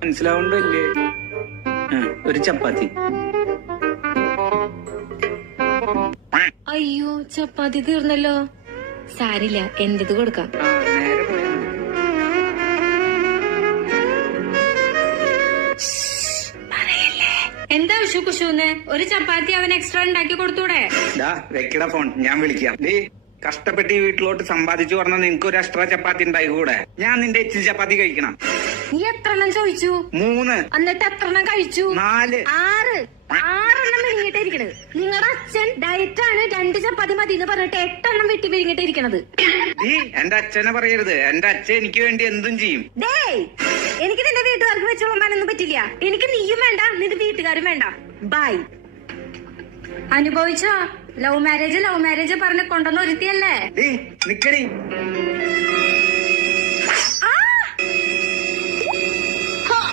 മനസ്സിലാവണ്ടല്ലേ? ഒരു ചപ്പാത്തി. അയ്യോ, ചപ്പാത്തി തീർന്നല്ലോ. സാരില്ല, എന്റേത് കൊടുക്കാം. നേരെ പോയാ എന്താ വിഷു കുഷുന്ന്? ഒരു ചപ്പാത്തി അവൻ എക്സ്ട്രാ ഉണ്ടാക്കി കൊടുത്തൂടെ? വെക്കട ഫോൺ, ഞാൻ വിളിക്കാം. കഷ്ടപ്പെട്ട് ഈ വീട്ടിലോട്ട് സമ്പാദിച്ചു പറഞ്ഞാൽ നിനക്ക് ഒരു എക്സ്ട്രാ ചപ്പാത്തി ഉണ്ടായി കൂടെ? ഞാൻ നിന്റെ ഇച്ചിരി ചപ്പാത്തി കഴിക്കണം. നീ എത്രണ്ണം ചോദിച്ചു? 3. എന്നിട്ട് എത്രണ്ണം കഴിച്ചു? 4. 6 വിഴുങ്ങിട്ടിരിക്കണത്. നിങ്ങളുടെ അച്ഛൻ ഡയറ്റാണ്, 2 ചപ്പാത്തി മതി എന്ന് പറഞ്ഞിട്ട് 8 എണ്ണം വെട്ടി വിഴുങ്ങിട്ടിരിക്കണത്. എന്റെ അച്ഛനെ പറയരുത്. എന്റെ അച്ഛൻ എനിക്ക് വേണ്ടി എന്തും ചെയ്യും. എനിക്ക് നിന്റെ വീട്ടുകാർക്ക് വെച്ച് വിളമ്പാനൊന്നും പറ്റില്ല. എനിക്ക് നീയും വേണ്ട, നിന്റെ വീട്ടുകാരും വേണ്ട. ബൈ. അനുഭവിച്ചോ? ലവ് മാരേജ് പറഞ്ഞ് കൊണ്ടുവന്ന് ഒരുത്തിയല്ലേ? നിക്കടി.